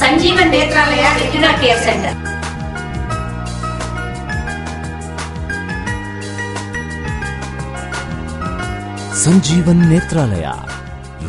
Sanjeevan Netralaya retina care centre. Sanjeevan Netralaya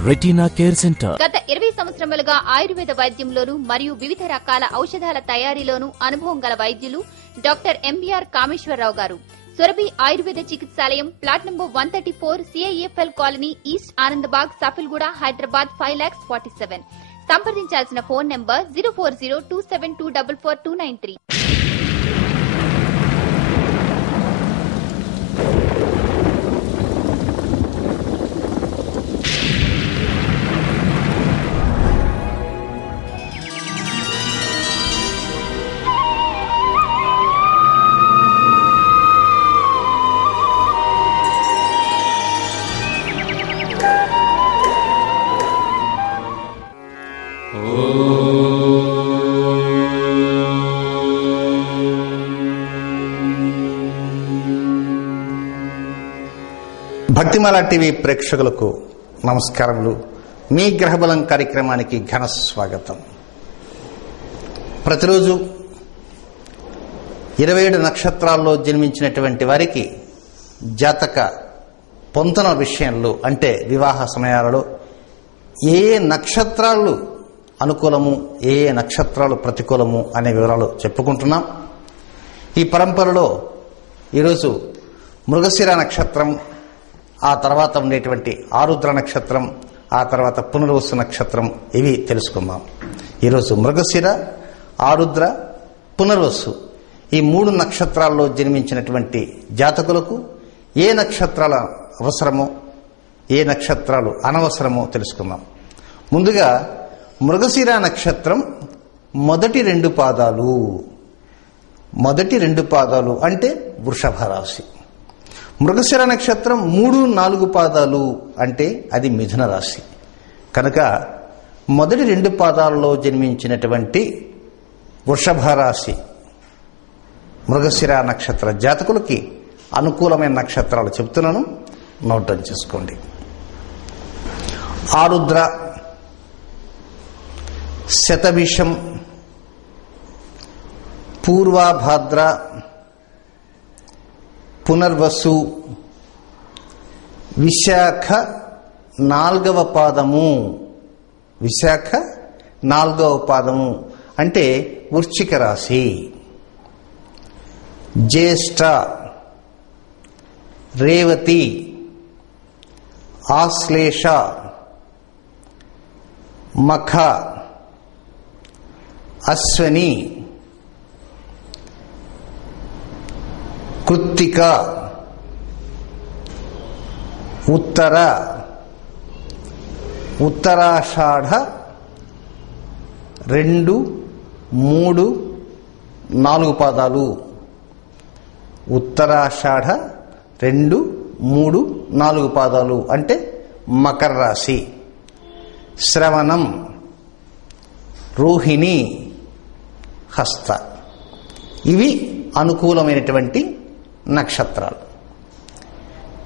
retina care centre. గత 20 సంవత్సరములుగా ఆయుర్వేద వైద్యంలోను మరియు వివిధ రకాల ఔషధాల తయారీలోను అనుభవం గల వైద్యులు డాక్టర్ ఎంబీఆర్ కామేశ్వరరావు గారు. సురభి ఆయుర్వేద చికిత్సాలయం, plot number 134, CIFL colony, east Anandbagh, Safilguda, Hyderabad 5,47,000. సంప్రదించాల్సిన ఫోన్ నంబర్ 04027244293. భక్తిమాల టీవీ ప్రేక్షకులకు నమస్కారములు. మీ గ్రహబలం కార్యక్రమానికి ఘన స్వాగతం. ప్రతిరోజు 27 నక్షత్రాల్లో జన్మించినటువంటి వారికి జాతక పొంతన విషయంలో, అంటే వివాహ సమయాలలో ఏ నక్షత్రాలు అనుకూలము, ఏ నక్షత్రాలు ప్రతికూలము అనే వివరాలు చెప్పుకుంటున్నాం. ఈ పరంపరలో ఈరోజు మృగశిర నక్షత్రం, ఆ తర్వాత ఉండేటువంటి ఆరుద్ర నక్షత్రం, ఆ తర్వాత పునర్వసు నక్షత్రం, ఇవి తెలుసుకుందాం. ఈరోజు మృగశిర, ఆరుద్ర, పునర్వసు ఈ 3 నక్షత్రాల్లో జన్మించినటువంటి జాతకులకు ఏ నక్షత్రాల అవసరమో, ఏ నక్షత్రాలు అనవసరమో తెలుసుకుందాం. ముందుగా మృగశిర నక్షత్రం మొదటి 2 పాదాలు. మొదటి 2 పాదాలు అంటే వృషభ రాశి. మృగశిర నక్షత్రం 3, 4 పాదాలు అంటే అది మిథున రాశి. కనుక మొదటి 2 పాదాలలో జన్మించినటువంటి వృషభ రాశి మృగశిర నక్షత్ర జాతకులకి అనుకూలమైన నక్షత్రాలు చెప్తున్నాను, నోట్ డౌన్ చేసుకోండి. ఆరుద్ర, శతభిషం, పూర్వభాద్ర, పునర్వసు, విశాఖ 4వ పాదము. విశాఖ 4వ పాదము అంటే వృశ్చిక రాశి. జ్యేష్ఠ, రేవతి, ఆశ్లేష, మఖ, అశ్వని, కృత్తిక, ఉత్తర, ఉత్తరాషాఢ 2, 3, 4 పాదాలు. ఉత్తరాషాఢ 2, 3, 4 పాదాలు అంటే మకర రాశి. శ్రవణం, రోహిణి, హస్త, ఇవి అనుకూలమైనటువంటి నక్షత్రాలు.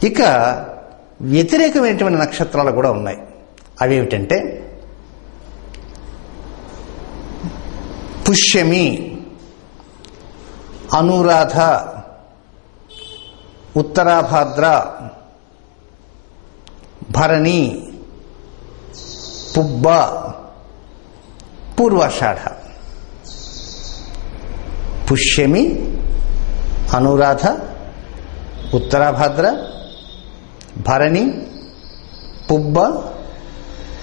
ఇక వ్యతిరేకమైనటువంటి నక్షత్రాలు కూడా ఉన్నాయి. అవేమిటంటే పుష్యమి, అనురాధ, ఉత్తరాభాద్ర, భరణి, పుబ్బ, పూర్వాషాఢ. పుష్యమి, అనురాధ, ఉత్తరాభాద్ర, భరణి, పుబ్బ,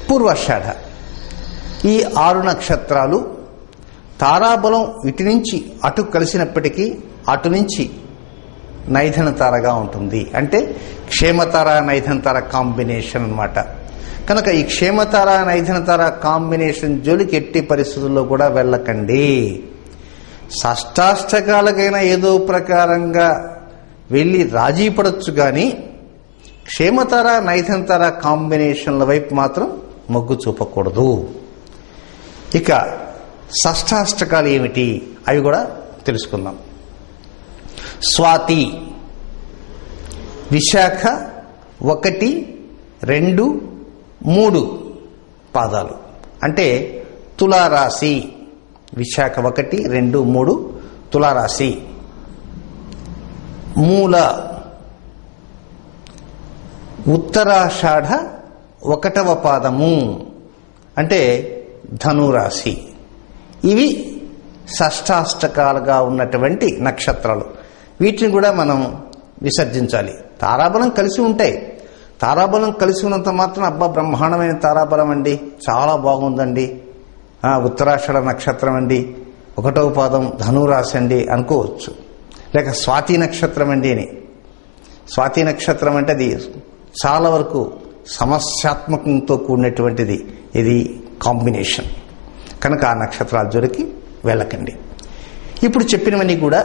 పూర్వాషాఢ ఈ 6 నక్షత్రాలు తారాబలం ఇటు నుంచి అటు కలిసినప్పటికీ అటు నుంచి నైధన తారగా ఉంటుంది. అంటే క్షేమతార నైధన తార కాంబినేషన్ అన్నమాట. కనుక ఈ క్షేమతార నైధన తార కాంబినేషన్ జోలికి ఎట్టి పరిస్థితుల్లో కూడా వెళ్ళకండి. షష్టాష్టకాలకైనా ఏదో ప్రకారంగా వెళ్ళి రాజీ పడొచ్చు కానీ క్షేమతార నైధన తార కాంబినేషన్ల వైపు మాత్రం మొగ్గు చూపకూడదు. ఇక షష్టాష్టకాలు ఏమిటి అవి కూడా తెలుసుకుందాం. స్వాతి, విశాఖ 1, 2, 3 పాదాలు అంటే తులారాశి. విశాఖ 1, 2, 3 తులారాశి. మూల ఉత్తరాషాఢ 1వ పాదము అంటే ధనురాశి. ఇవి షష్టాష్టకాలుగా ఉన్నటువంటి నక్షత్రాలు. వీటిని కూడా మనం విసర్జించాలి. తారాబలం కలిసి ఉంటాయి. తారాబలం కలిసి ఉన్నంత మాత్రం అబ్బా బ్రహ్మాండమైన తారాబలం అండి, చాలా బాగుందండి, ఉత్తరాషాఢ నక్షత్రం అండి, 1వ పాదం ధనురాశి అండి అనుకోవచ్చు. లేక స్వాతి నక్షత్రం అండి అని. స్వాతి నక్షత్రం అంటే అది చాలా వరకు సమస్యాత్మకంతో కూడినటువంటిది. ఇది కాంబినేషన్. కనుక ఆ నక్షత్రాల జోలికి వెళ్ళకండి. ఇప్పుడు చెప్పినవన్నీ కూడా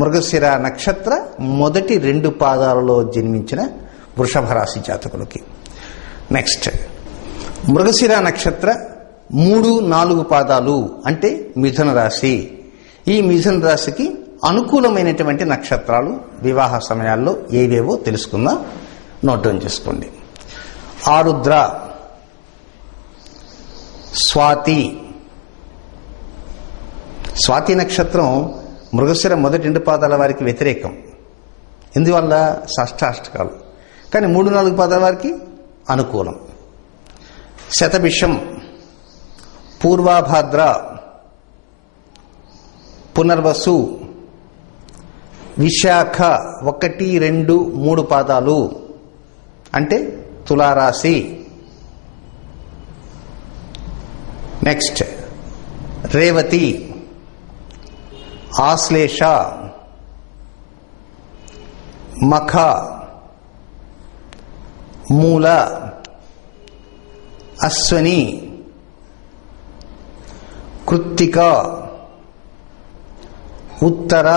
మృగశిర నక్షత్ర మొదటి 2 పాదాలలో జన్మించిన వృషభ రాశి జాతకులకి. నెక్స్ట్ మృగశిర నక్షత్ర 3, 4 పాదాలు అంటే మిథున రాశి. ఈ మిథున రాశికి అనుకూలమైనటువంటి నక్షత్రాలు వివాహ సమయాల్లో ఏవేవో తెలుసుకుందాం. నోట్ డౌన్ చేసుకోండి. ఆరుద్ర, స్వాతి. స్వాతి నక్షత్రం మృగశిర మొదటి 2 పాదాల వారికి వ్యతిరేకం. ఎందువల్ల? షష్టాష్టకాలు. కానీ 3, 4 పాదాల వారికి అనుకూలం. శతభిషం, పూర్వాభాద్ర, పునర్వసు, విశాఖ 1, 2, 3 పాదాలు అంటే తులారాశి. నెక్స్ట్ రేవతి, ఆశ్లేష, మఖ, మూల, అశ్వని, కృత్తిక, ఉత్తర,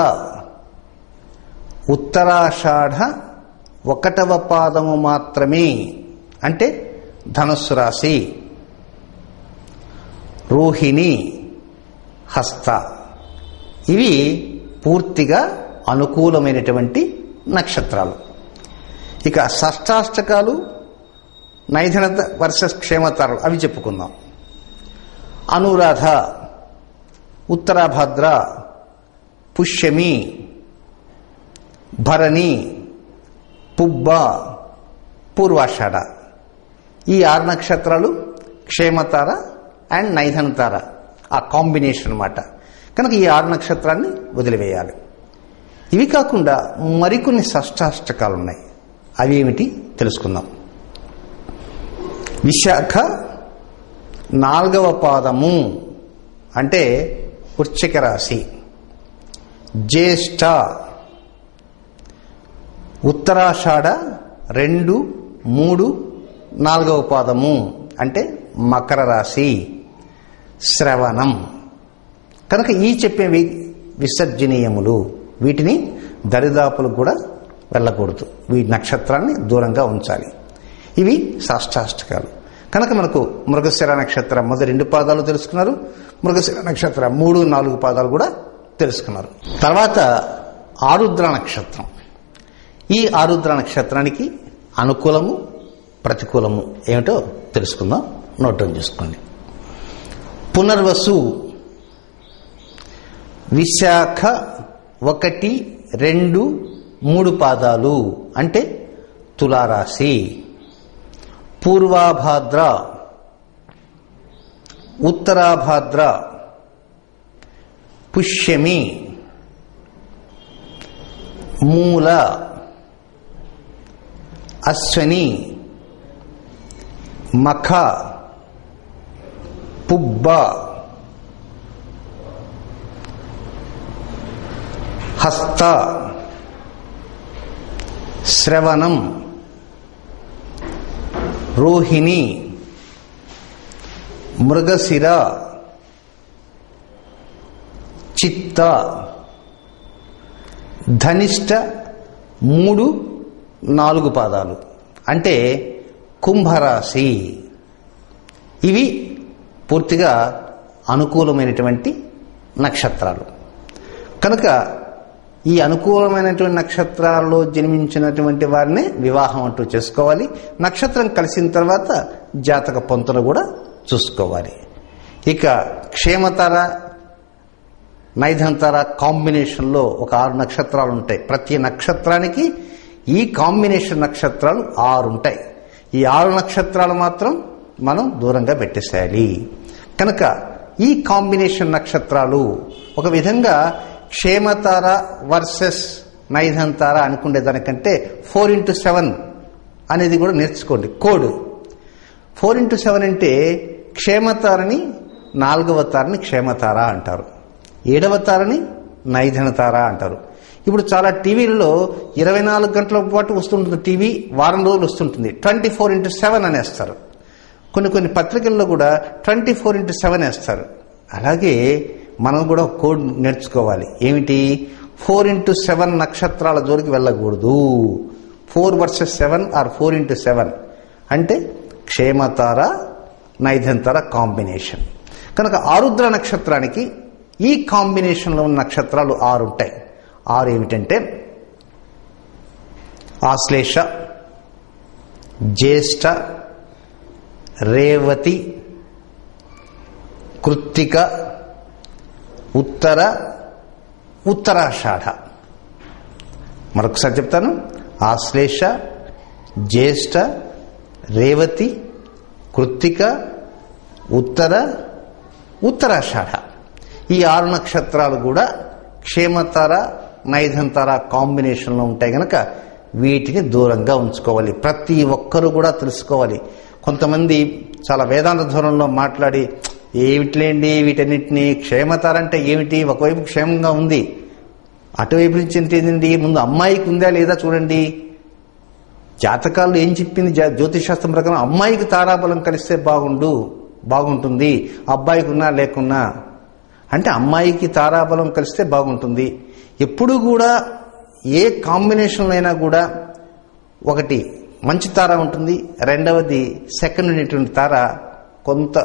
ఉత్తరాషాఢ 1వ పాదము మాత్రమే అంటే ధనుస్సు రాశి, రోహిణి, హస్త. ఇవి పూర్తిగా అనుకూలమైనటువంటి నక్షత్రాలు. ఇక షష్టాష్టకాలు, నైధన వర్సెస్ క్షేమతారాలు అవి చెప్పుకుందాం. అనురాధ, ఉత్తరాభద్ర, పుష్యమి, భరణి, పుబ్బ, పూర్వాషాఢ. ఈ 6 నక్షత్రాలు క్షేమతార అండ్ నైధనతార, ఆ కాంబినేషన్ అన్నమాట. కనుక ఈ 6 నక్షత్రాన్ని వదిలివేయాలి. ఇవి కాకుండా మరికొన్ని షష్టాష్టకాలు ఉన్నాయి. అవి ఏమిటి తెలుసుకుందాం. విశాఖ 4వ పాదము అంటే వృశ్చిక రాశి. జ్యేష్ఠ, ఉత్తరాషాఢ 2, 3, 4వ పాదము అంటే మకర రాశి. శ్రవణం. కనుక ఈ చెప్పేవి విసర్జనీయములు. వీటిని దరిదాపులకు కూడా వెళ్ళకూడదు. ఈ నక్షత్రాన్ని దూరంగా ఉంచాలి. ఇవి షష్టాష్టకాలు. కనుక మనకు మృగశిర నక్షత్రం మొదటి 2 పాదాలు తెలుసుకున్నారు. మృగశిర నక్షత్రం 3, 4 పాదాలు కూడా తెలుసుకున్నారు. తర్వాత ఆరుద్ర నక్షత్రం. ఈ ఆరుద్ర నక్షత్రానికి అనుకూలము, ప్రతికూలము ఏమిటో తెలుసుకుందాం. నోట్ డౌన్ చేసుకోండి. పునర్వసు, విశాఖ 1, 2, 3 పాదాలు అంటే తులారాశి. పూర్వాభాద్ర, ఉత్తరాభాద్ర, పుష్యమి, మూల, అశ్వని, మఖ, పుబ్బ, హస్త, శ్రవణం, రోహిణి, మృగశిర, చిత్త, ధనిష్ట 3, 4 పాదాలు అంటే కుంభరాశి. ఇవి పూర్తిగా అనుకూలమైనటువంటి నక్షత్రాలు. కనుక ఈ అనుకూలమైనటువంటి నక్షత్రాల్లో జన్మించినటువంటి వారిని వివాహం అంటూ చేసుకోవాలి. నక్షత్రం కలిసిన తర్వాత జాతక పొంతన కూడా చూసుకోవాలి. ఇక క్షేమతార నైధంతార కాంబినేషన్లో ఒక 6 నక్షత్రాలు ఉంటాయి. ప్రతి నక్షత్రానికి ఈ కాంబినేషన్ నక్షత్రాలు 6 ఉంటాయి. ఈ 6 నక్షత్రాలు మాత్రం మనం దూరంగా పెట్టేసేయాలి. కనుక ఈ కాంబినేషన్ నక్షత్రాలు ఒక విధంగా క్షేమతార వర్సెస్ నైధంతార అనుకునే దానికంటే 4x7 అనేది కూడా నేర్చుకోండి. కోడ్ 4x7 అంటే క్షేమతారని 4వ తారని క్షేమతార అంటారు, 7వ తారని నైధనతార అంటారు. ఇప్పుడు చాలా టీవీలలో 24 గంటల పాటు వస్తుంటుంది, టీవీ వారం రోజులు వస్తుంటుంది, 24x7 అనేస్తారు. కొన్ని పత్రికల్లో కూడా 24x7 వేస్తారు. అలాగే మనం కూడా కోడ్ నేర్చుకోవాలి. ఏమిటి? 4x7 నక్షత్రాల జోలికి వెళ్ళకూడదు. 4 వర్సెస్ 7 ఆర్ 4x7 అంటే క్షేమతార నైధంతార కాంబినేషన్. కనుక ఆరుద్ర నక్షత్రానికి ఈ కాంబినేషన్లో ఉన్న నక్షత్రాలు 6 ఉంటాయి. 6 ఏమిటంటే ఆశ్లేష, జ్యేష్ఠ, రేవతి, కృత్తిక, ఉత్తర, ఉత్తరాషాఢ. మరొకసారి చెప్తాను. ఆశ్లేష, జ్యేష్ఠ, రేవతి, కృత్తిక, ఉత్తర, ఉత్తరాషాఢ. ఈ 6 నక్షత్రాలు కూడా క్షేమతార నైధంతార కాంబినేషన్లో ఉంటాయి కనుక వీటిని దూరంగా ఉంచుకోవాలి. ప్రతి ఒక్కరూ కూడా తెలుసుకోవాలి. కొంతమంది చాలా వేదాంత ధోరణిలో మాట్లాడి ఏమిటిలేండి వీటన్నిటినీ క్షేమతార అంటే ఏమిటి, ఒకవైపు క్షేమంగా ఉంది, అటువైపు నుంచి ఏంటింది, ముందు అమ్మాయికి ఉందా లేదా చూడండి. జాతకాల్లో ఏం చెప్పింది జ్యోతిషాస్త్రం ప్రకారం అమ్మాయికి తారాబలం కలిస్తే బాగుంటుంది, అబ్బాయికి ఉన్నా లేకున్నా అంటే అమ్మాయికి తారాబలం కలిస్తే బాగుంటుంది. ఎప్పుడు కూడా ఏ కాంబినేషన్లో అయినా కూడా ఒకటి మంచి తార ఉంటుంది, రెండవది సెకండ్ ఉండేటువంటి తార కొంత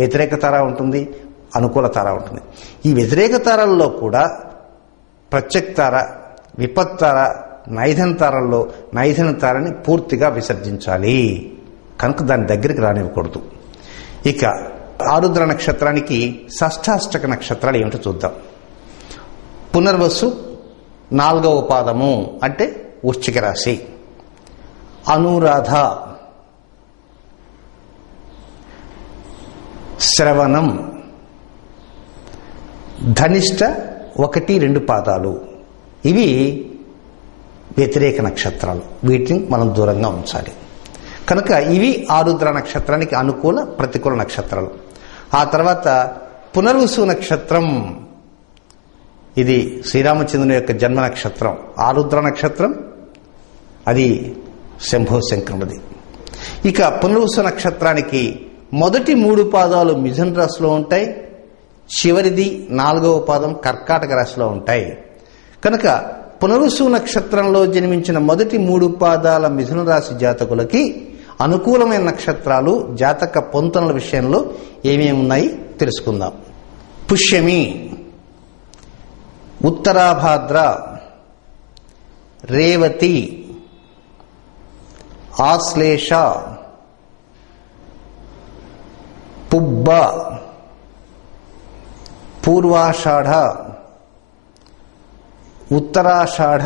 వ్యతిరేక తార ఉంటుంది, అనుకూల తార ఉంటుంది. ఈ వ్యతిరేక తారల్లో కూడా ప్రత్యక్ తార, విపత్తార, నైధన తారల్లో నైధన తారని పూర్తిగా విసర్జించాలి. కనుక దాని దగ్గరికి రానివ్వకూడదు. ఇక ఆరుద్ర నక్షత్రానికి షష్ఠాష్టక నక్షత్రాలు ఏమిటో చూద్దాం. పునర్వసు 4వ పాదము అంటే వృశ్చిక రాశి, అనురాధ, శ్రవణం, ధనిష్ట 1, 2 పాదాలు ఇవి వ్యతిరేక నక్షత్రాలు. వీటిని మనం దూరంగా ఉంచాలి. కనుక ఇవి ఆరుద్ర నక్షత్రానికి అనుకూల ప్రతికూల నక్షత్రాలు. ఆ తర్వాత పునర్వసు నక్షత్రం, ఇది శ్రీరామచంద్రుని యొక్క జన్మ నక్షత్రం. ఆరుద్ర నక్షత్రం అది శంభో శంకరుడిది. ఇక పునర్వసు నక్షత్రానికి మొదటి 3 పాదాలు మిథున రాశిలో ఉంటాయి, చివరిది 4వ పాదం కర్కాటక రాశిలో ఉంటాయి. కనుక పునర్వసు నక్షత్రంలో జన్మించిన మొదటి 3 పాదాల మిథున రాశి జాతకులకి అనుకూలమైన నక్షత్రాలు జాతక పొంతనల విషయంలో ఏమేమి ఉన్నాయి తెలుసుకుందాం. పుష్యమి, ఉత్తరాభాద్ర, రేవతి, ఆశ్లేష, పుబ్బ, పూర్వాషాఢ, ఉత్తరాషాఢ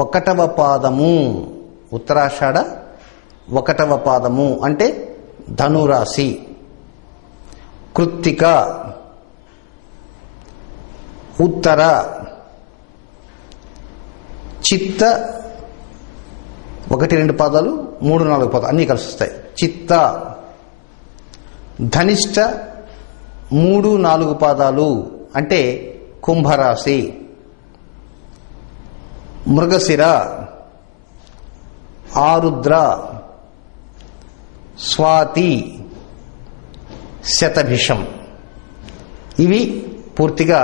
1వ పాదము. ఉత్తరాషాఢ 1వ పాదము అంటే ధనురాశి, కృత్తిక, ఉత్తర, చిత్త 1, 2 పాదాలు, 3, 4 పాదాలు అన్నీ కలిసి వస్తాయి. చిత్త, ధనిష్ట 3, 4 పాదాలు అంటే కుంభరాశి, మృగశిర, ఆరుద్ర, స్వాతి, శతభిషం ఇవి పూర్తిగా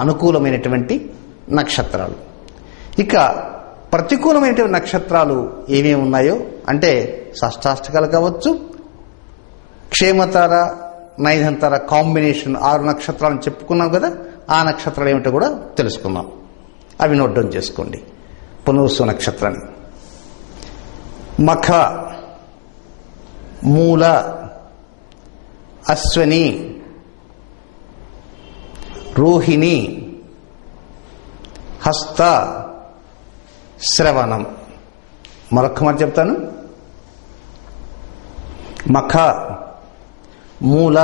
అనుకూలమైనటువంటి నక్షత్రాలు. ఇక ప్రతికూలమైనటువంటి నక్షత్రాలు ఏమేమి ఉన్నాయో అంటే షష్ఠాష్టకాలు కావచ్చు, క్షేమతార నైధంతార కాంబినేషన్ 6 నక్షత్రాలను చెప్పుకున్నాం కదా, ఆ నక్షత్రాలు ఏమిటో కూడా తెలుసుకుందాం. అవి నోట్ డౌన్ చేసుకోండి. పునర్వసు నక్షత్రాన్ని మఖ, మూల, అశ్వని, రోహిణి, హస్త, శ్రవణం. మరొక్క మాట చెప్తాను. మఖ, మూల,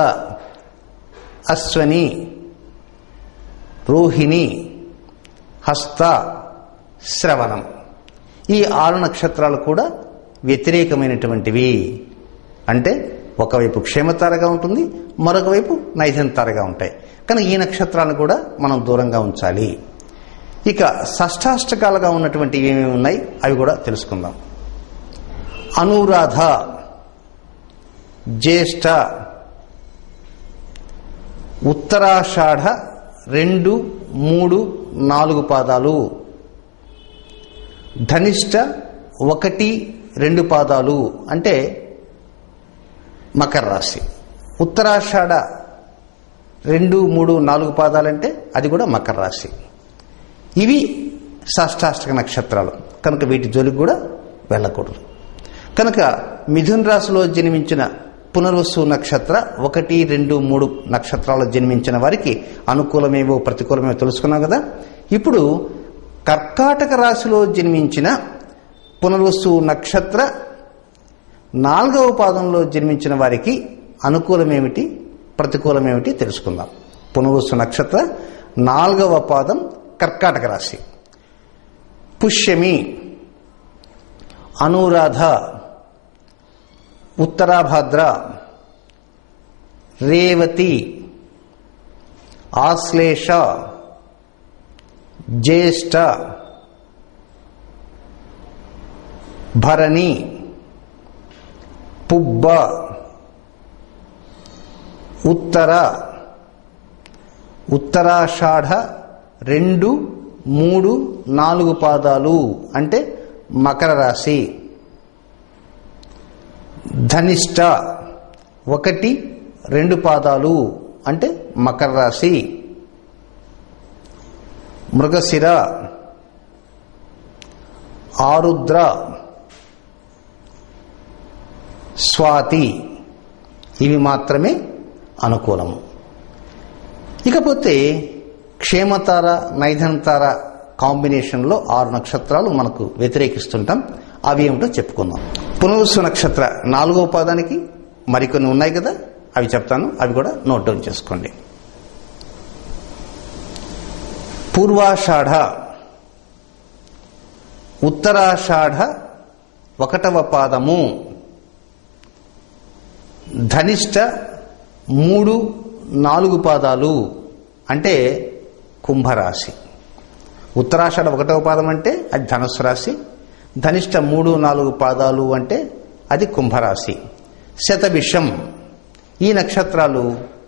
అశ్వని, రోహిణి, హస్త, శ్రవణం. ఈ 6 నక్షత్రాలు కూడా వ్యతిరేకమైనటువంటివి. అంటే ఒకవైపు క్షేమతారగా ఉంటుంది, మరొక వైపు నైజంతారగా ఉంటాయి. కనుక ఈ నక్షత్రాలను కూడా మనం దూరంగా ఉంచాలి. ఇక షష్టాష్టకాలుగా ఉన్నటువంటి ఏమేమి ఉన్నాయి అవి కూడా తెలుసుకుందాం. అనురాధ, జ్యేష్ఠ, ఉత్తరాషాఢ 2, 3, 4 పాదాలు, ధనిష్ట 1, 2 పాదాలు అంటే మకర రాశి. ఉత్తరాషాఢ 2, 3, 4 పాదాలంటే అది కూడా మకర రాశి. ఇవి షష్టాష్టక నక్షత్రాలు. కనుక వీటి జోలికి కూడా వెళ్ళకూడదు. కనుక మిథున రాశిలో జన్మించిన పునర్వసు నక్షత్ర 1, 2, 3 నక్షత్రాల్లో జన్మించిన వారికి అనుకూలమేవో ప్రతికూలమేవో తెలుసుకున్నాం కదా. ఇప్పుడు కర్కాటక రాశిలో జన్మించిన పునర్వసు నక్షత్ర 4వ పాదంలో జన్మించిన వారికి అనుకూలమేమిటి ప్రతికూలమేమిటి తెలుసుకుందాం. పునర్వసు నక్షత్ర 4వ పాదం కర్కాటక రాశి. పుష్యమి, అనురాధ, ఉత్తరాభాద్ర, రేవతి, ఆశ్లేష, జ్యేష్ఠ, భరణి, పుబ్బ, ఉత్తర, ఉత్తరాషాఢ 2, 3, 4 పాదాలు అంటే మకర రాశి. ధనిష్ట 1, 2 పాదాలు అంటే మకర రాశి. మృగశిర, ఆరుద్ర, స్వాతి ఇవి మాత్రమే అనుకూలము. ఇకపోతే క్షేమతార నైధనతార కాంబినేషన్లో 6 నక్షత్రాలు మనకు వ్యతిరేకిస్తుంటాం. అవి ఏమిటో చెప్పుకుందాం. పునర్వసు నక్షత్ర 4వ పాదానికి మరికొన్ని ఉన్నాయి కదా, అవి చెప్తాను. అవి కూడా నోట్ డౌన్ చేసుకోండి. పూర్వాషాఢ, ఉత్తరాషాఢ 1వ పాదము, ధనిష్ట 3, 4 పాదాలు అంటే కుంభరాశి. ఉత్తరాషాఢ 1వ పాదం అంటే అది ధనుస్సు రాశి. ధనిష్ట 3, 4 పాదాలు అంటే అది కుంభరాశి. శతభిషం ఈ నక్షత్రాలు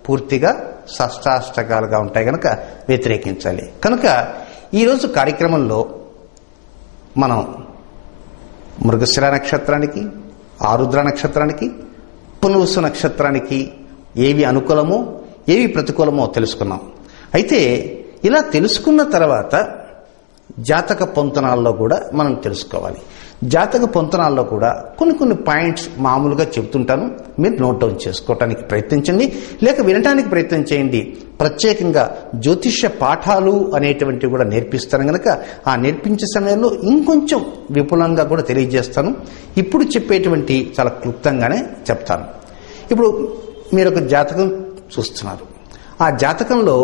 పూర్తిగా షష్టాష్టకాలుగా ఉంటాయి కనుక వ్యతిరేకించాలి. కనుక ఈరోజు కార్యక్రమంలో మనం మృగశిర నక్షత్రానికి, ఆరుద్ర నక్షత్రానికి, పునర్వసు నక్షత్రానికి ఏవి అనుకూలమో ఏవి ప్రతికూలమో తెలుసుకున్నాం. అయితే ఇలా తెలుసుకున్న తర్వాత జాతక పొంతనాల్లో కూడా మనం తెలుసుకోవాలి. జాతక పొంతనాల్లో కూడా కొన్ని పాయింట్స్ మామూలుగా చెప్తుంటాను, మీరు నోట్ డౌన్ చేసుకోవటానికి ప్రయత్నించండి, లేక వినటానికి ప్రయత్నం చేయండి. ప్రత్యేకంగా జ్యోతిష్య పాఠాలు అనేటువంటివి కూడా నేర్పిస్తాను కనుక ఆ నేర్పించే సమయంలో ఇంకొంచెం విపులంగా కూడా తెలియజేస్తాను. ఇప్పుడు చెప్పేటువంటి చాలా క్లుప్తంగానే చెప్తాను. ఇప్పుడు మీరు ఒక జాతకం చూస్తున్నారు. ఆ జాతకంలో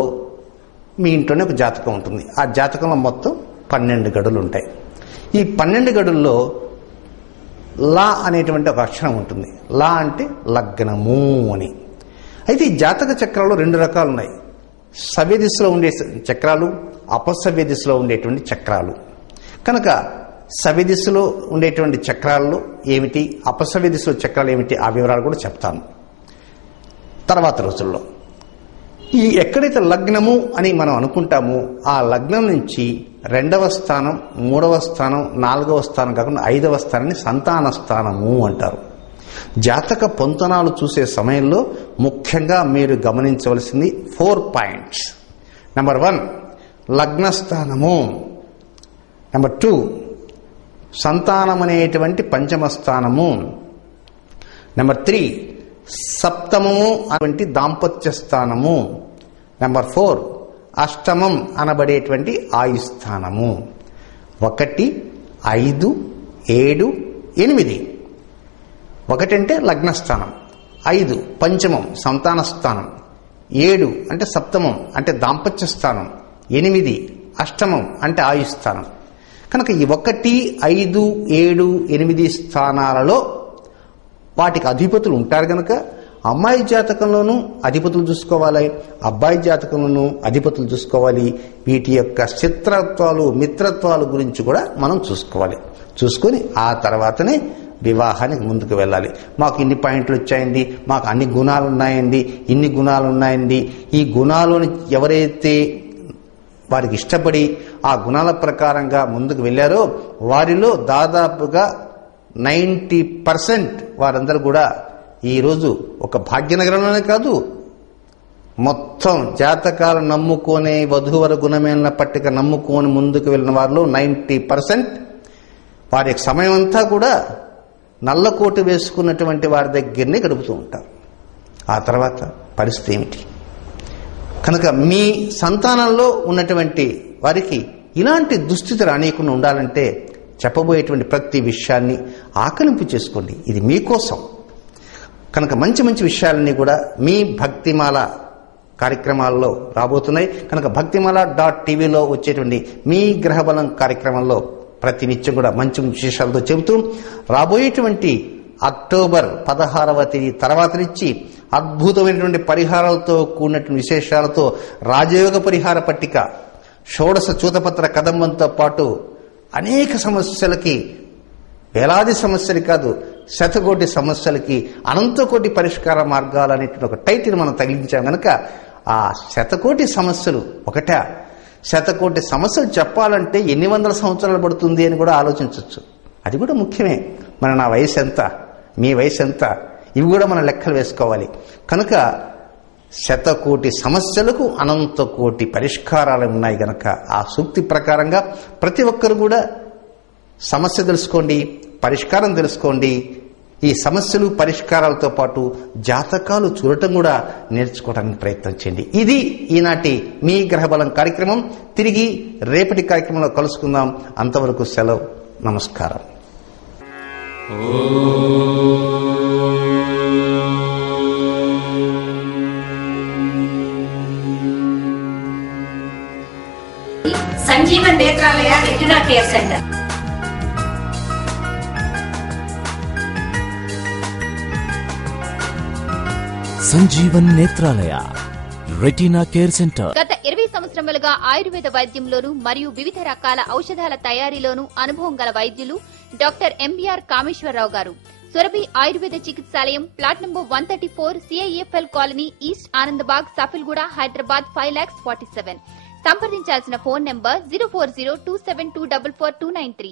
మీ ఇంట్లోనే ఒక జాతకం ఉంటుంది. ఆ జాతకంలో మొత్తం 12 గడులు ఉంటాయి. ఈ 12 గడుల్లో లా అనేటువంటి ఒక అక్షరం ఉంటుంది. లా అంటే లగ్నము అని. అయితే ఈ జాతక చక్రాలు 2 రకాలు ఉన్నాయి. సవ్య దిశలో ఉండే చక్రాలు, అపసవ్య దిశలో ఉండేటువంటి చక్రాలు. కనుక సవ్య దిశలో ఉండేటువంటి చక్రాల్లో ఏమిటి, అపసవ్య దిశలో చక్రాలు ఏమిటి, ఆ వివరాలు కూడా చెప్తాను తర్వాత రోజుల్లో. ఈ ఎక్కడైతే లగ్నము అని మనం అనుకుంటామో ఆ లగ్నం నుంచి 2వ స్థానం, 3వ స్థానం, 4వ స్థానం కాకుండా 5వ స్థానాన్ని సంతాన స్థానము అంటారు. జాతక పొంతనాలు చూసే సమయంలో ముఖ్యంగా మీరు గమనించవలసింది 4 పాయింట్స్. నెంబర్ 1 లగ్నస్థానము, నెంబర్ 2 సంతానం అనేటువంటి 5వ స్థానము, నెంబర్ 3 సప్తమము అటువంటి దాంపత్య స్థానము, నెంబర్ 4 అష్టమం అనబడేటువంటి ఆయుస్థానము. 1, 5, 7, 8. 1 అంటే లగ్నస్థానం, 5 పంచమం సంతాన స్థానం, 7 అంటే సప్తమం అంటే దాంపత్య స్థానం, 8 అష్టమం అంటే ఆయుస్థానం. కనుక ఈ 1, 5, 7, 8 స్థానాలలో వాటికి అధిపతులు ఉంటారు కనుక అమ్మాయి జాతకంలోనూ అధిపతులు చూసుకోవాలి, అబ్బాయి జాతకంలోనూ అధిపతులు చూసుకోవాలి. వీటి యొక్క చిత్రత్వాలు మిత్రత్వాల గురించి కూడా మనం చూసుకోవాలి. చూసుకొని ఆ తర్వాతనే వివాహానికి ముందుకు వెళ్ళాలి. మాకు ఇన్ని పాయింట్లు వచ్చాయండి, మాకు అన్ని గుణాలు ఉన్నాయండి, ఇన్ని గుణాలు ఉన్నాయండి. ఈ గుణాలను ఎవరైతే వారికి ఇష్టపడి ఆ గుణాల ప్రకారంగా ముందుకు వెళ్ళారో వారిలో దాదాపుగా 90% వారందరూ కూడా ఈరోజు ఒక భాగ్యనగరంలోనే కాదు, మొత్తం జాతకాలు నమ్ముకొని వధూవర గుణమేళ పట్టిక నమ్ముకొని ముందుకు వెళ్ళిన వారిలో 90% వారి సమయం అంతా కూడా నల్లకోటు వేసుకున్నటువంటి వారి దగ్గరనే గడుపుతూ ఉంటారు. ఆ తర్వాత పరిస్థితి ఏమిటి? కనుక మీ సంతానంలో ఉన్నటువంటి వారికి ఇలాంటి దుస్థితి రానియకుండా ఉండాలంటే చెప్పబోయేటువంటి ప్రతి విషయాన్ని ఆకలింపు చేసుకోండి. ఇది మీకోసం. కనుక మంచి మంచి విషయాలన్నీ కూడా మీ భక్తిమాల కార్యక్రమాల్లో రాబోతున్నాయి. కనుక భక్తిమాల.tvలో వచ్చేటువంటి మీ గ్రహబలం కార్యక్రమంలో ప్రతి నిత్యం కూడా మంచి విశేషాలతో చెబుతూ రాబోయేటువంటి అక్టోబర్ 16వ తేదీ తర్వాత నుంచి అద్భుతమైనటువంటి పరిహారాలతో కూడినటువంటి విశేషాలతో రాజయోగ పరిహార పట్టిక, షోడశ చూతపత్ర కదంబంతో పాటు అనేక సమస్యలకి, వేలాది సమస్యలు కాదు శతకోటి సమస్యలకి అనంతకోటి పరిష్కార మార్గాలు అనేటువంటి ఒక టైటిల్ మనం తగిలించాం కనుక ఆ శతకోటి సమస్యలు ఒకటా, శతకోటి సమస్యలు చెప్పాలంటే ఎన్ని వందల సంవత్సరాలు పడుతుంది అని కూడా ఆలోచించవచ్చు. అది కూడా ముఖ్యమే. నా వయసు ఎంత, మీ వయసు ఎంత, ఇవి కూడా మనం లెక్కలు వేసుకోవాలి. కనుక శతకోటి సమస్యలకు అనంతకోటి పరిష్కారాలు ఉన్నాయి కనుక ఆ సూక్తి ప్రకారంగా ప్రతి ఒక్కరు కూడా సమస్య తెలుసుకోండి, పరిష్కారం తెలుసుకోండి. ఈ సమస్యలు పరిష్కారాలతో పాటు జాతకాలు చూడటం కూడా నేర్చుకోవడానికి ప్రయత్నం చేయండి. ఇది ఈనాటి మీ గ్రహబలం కార్యక్రమం. తిరిగి రేపటి కార్యక్రమంలో కలుసుకుందాం. అంతవరకు సెలవు. నమస్కారం. Sanjeevan Netralaya retina care centre. Sanjeevan Netralaya retina care centre. గత 20 సంవత్సరములుగా ఆయుర్వేద వైద్యంలోను మరియు వివిధ రకాల ఔషధాల తయారీలోను అనుభవం గల వైద్యులు డాక్టర్ ఎంబీఆర్ కామేశ్వరరావు గారు. సురభి ఆయుర్వేద చికిత్సాలయం, plot number 134, CIFL colony, east Anandbagh, Safilguda, Hyderabad 5,47,000. సంప్రదించాల్సిన ఫోన్ నంబర్ 04027244293.